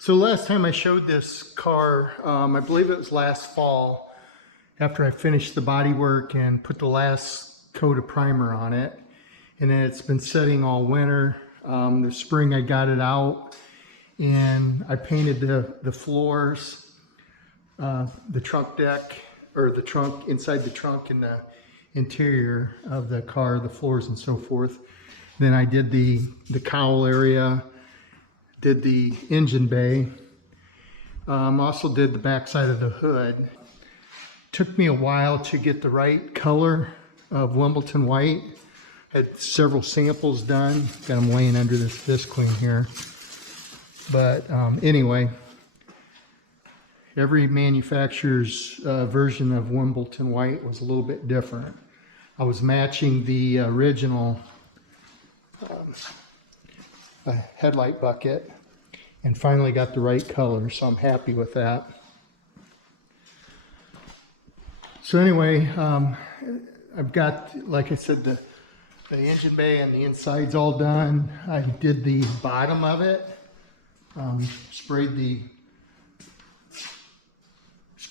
So last time I showed this car, I believe it was last fall, after I finished the body work and put the last coat of primer on it. And then it's been sitting all winter. The spring I got it out and I painted the floors, the trunk deck, or the trunk, inside the trunk and the interior of the car, the floors and so forth. Then I did the cowl area, did the engine bay, also did the backside of the hood. Took me a while to get the right color of Wimbledon white. Had several samples done. Got them laying under this visqueen here. But anyway, every manufacturer's version of Wimbledon white was a little bit different. I was matching the original headlight bucket and finally got the right color, so I'm happy with that. So anyway, I've got, like I said, the engine bay and the inside's all done. I did the bottom of it, sprayed the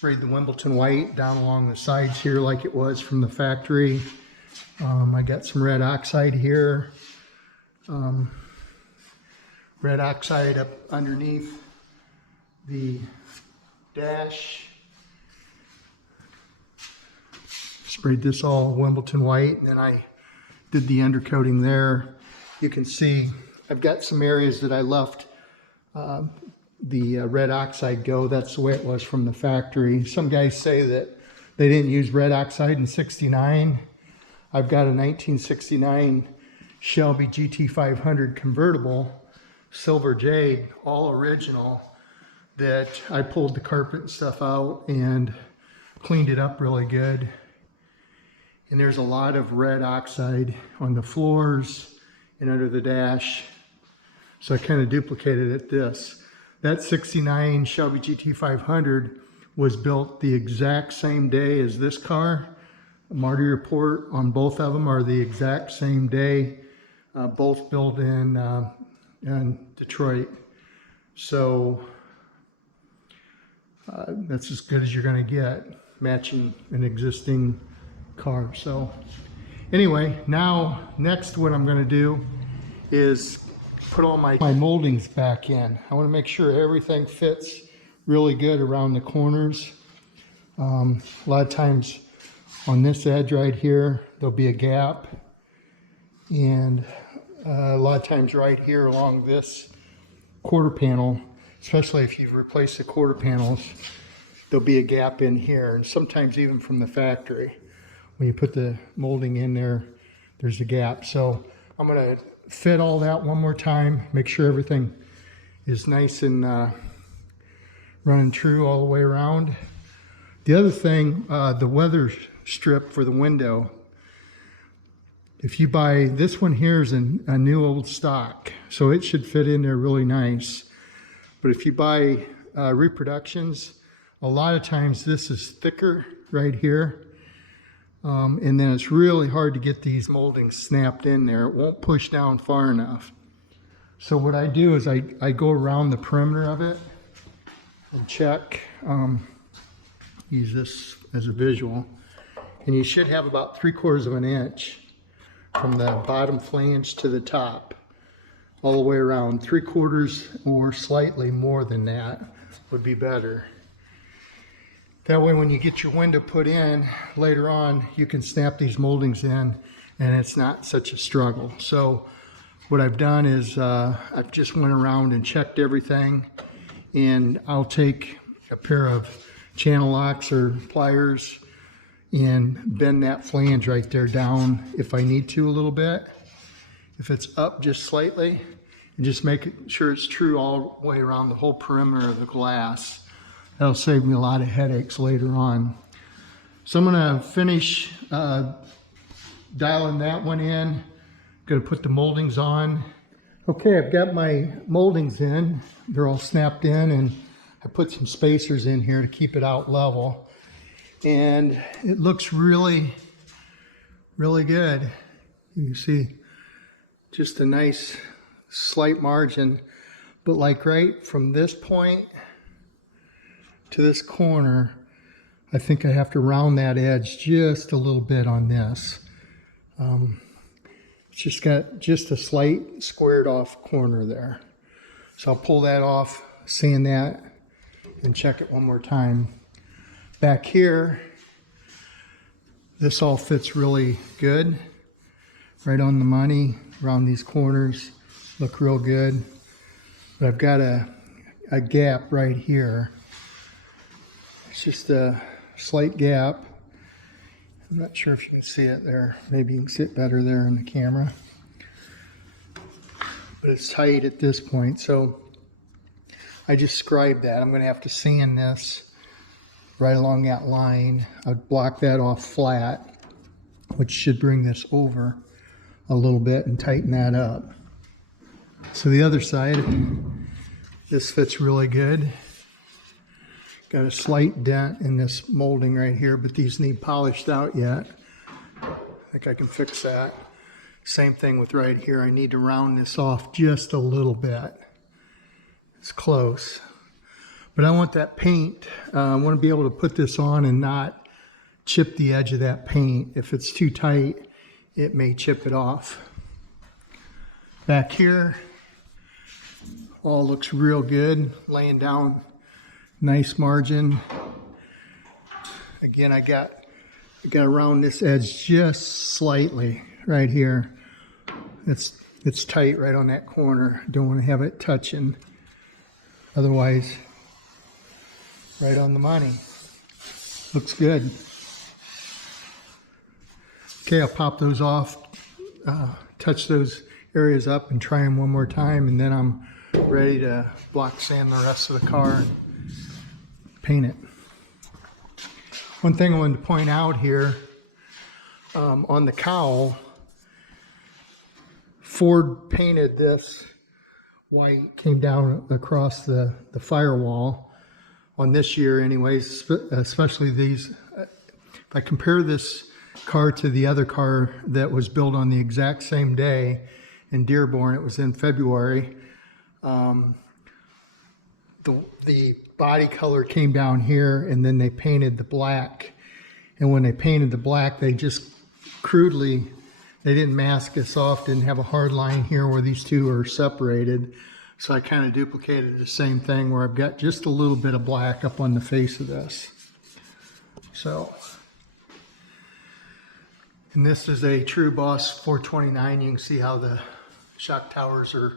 Wimbledon white down along the sides here like it was from the factory. I got some red oxide here. Red oxide up underneath the dash. Sprayed this all Wimbledon white, and then I did the undercoating there. You can see I've got some areas that I left the red oxide go. That's the way it was from the factory. Some guys say that they didn't use red oxide in '69. I've got a 1969 Shelby GT500 convertible, silver jade, all original, that I pulled the carpet and stuff out and cleaned it up really good. And there's a lot of red oxide on the floors and under the dash. So I kind of duplicated it this. That '69 Shelby GT500 was built the exact same day as this car. Marty report on both of them are the exact same day. Both built in Detroit. So that's as good as you're going to get, matching an existing car. So anyway, now next what I'm going to do is put all my moldings back in. I want to make sure everything fits really good around the corners. A lot of times on this edge right here there'll be a gap, and a lot of times right here along this quarter panel, especially if you've replaced the quarter panels, there'll be a gap in here, and sometimes even from the factory. When you put the molding in there, there's a gap. So I'm going to fit all that one more time, make sure everything is nice and running true all the way around. The other thing, the weather strip for the window. If you buy, this one here is a new old stock, so it should fit in there really nice. But if you buy reproductions, a lot of times this is thicker right here. And then it's really hard to get these moldings snapped in there. It won't push down far enough. So what I do is I go around the perimeter of it and check. Use this as a visual. And you should have about 3/4 of an inch from the bottom flange to the top, all the way around. 3/4 or slightly more than that would be better. That way when you get your window put in later on, you can snap these moldings in and it's not such a struggle. So what I've done is I've just went around and checked everything, and I'll take a pair of channel locks or pliers and bend that flange right there down if I need to a little bit. If it's up just slightly, and just make sure it's true all the way around the whole perimeter of the glass. That'll save me a lot of headaches later on. So I'm gonna finish dialing that one in. Gonna put the moldings on. Okay, I've got my moldings in. They're all snapped in, and I put some spacers in here to keep it out level. And it looks really, really good. You can see just a nice slight margin But like right from this point to this corner, I think I have to round that edge just a little bit on this. It's just got just a slight squared off corner there. So I'll pull that off, sand that, and check it one more time. Back here, this all fits really good. Right on the money, around these corners, look real good. But I've got a gap right here. It's just a slight gap. I'm not sure if you can see it there. Maybe you can see it better there in the camera. But it's tight at this point, so I just scribed that. I'm going to have to sand this right along that line. I'll block that off flat, which should bring this over a little bit and tighten that up. So the other side, this fits really good. Got a slight dent in this molding right here, but these need polished out yet. I think I can fix that. Same thing with right here. I need to round this off just a little bit. It's close. But I want that paint, I want to be able to put this on and not chip the edge of that paint. If it's too tight, it may chip it off. Back here, all looks real good. Laying down, nice margin. Again, I got to round this edge just slightly right here. It's tight right on that corner. Don't want to have it touching. Otherwise, right on the money. Looks good. Okay, I'll pop those off, touch those areas up and try them one more time, and then I'm ready to block sand the rest of the car and paint it. One thing I wanted to point out here, on the cowl, Ford painted this white, came down across the firewall on this year anyways, especially these. If I compare this car to the other car that was built on the exact same day in Dearborn, it was in February, the body color came down here, and then they painted the black. And when they painted the black, they just crudely, they didn't mask this off, didn't have a hard line here where these two are separated. So I kind of duplicated the same thing where I've got just a little bit of black up on the face of this. So, and this is a True Boss 429. You can see how the shock towers are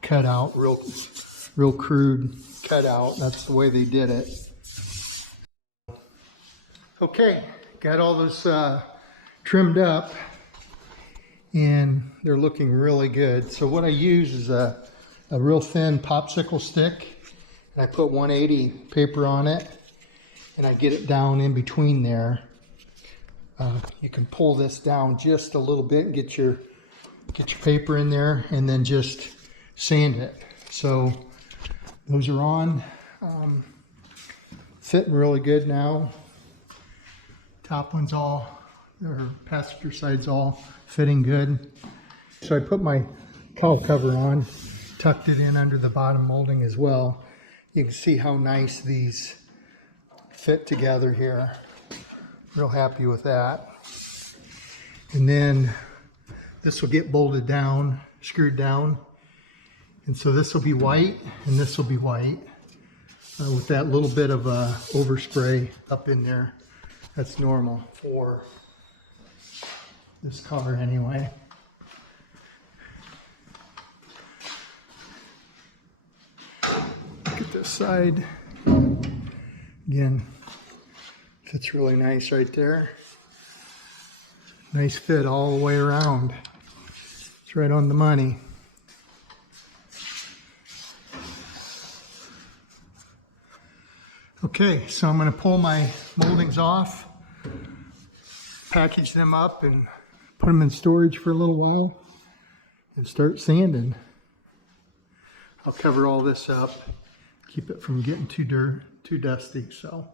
cut out, real crude cut out. That's the way they did it. Okay, got all this trimmed up, and they're looking really good. So what I use is a real thin popsicle stick, and I put 180 paper on it, and I get it down in between there. You can pull this down just a little bit and get your paper in there, and then just sand it. So those are on, fitting really good now. Top one's all, or passenger side's all fitting good. So I put my cowl cover on, tucked it in under the bottom molding as well. You can see how nice these fit together here. Real happy with that. And then this will get bolted down, screwed down. And so this will be white, and this will be white, with that little bit of overspray up in there. That's normal for this car anyway. Look at this side. Again, fits really nice right there. Nice fit all the way around. It's right on the money. Okay, so I'm going to pull my moldings off, package them up, and put them in storage for a little while, and start sanding. I'll cover all this up, keep it from getting too dusty. So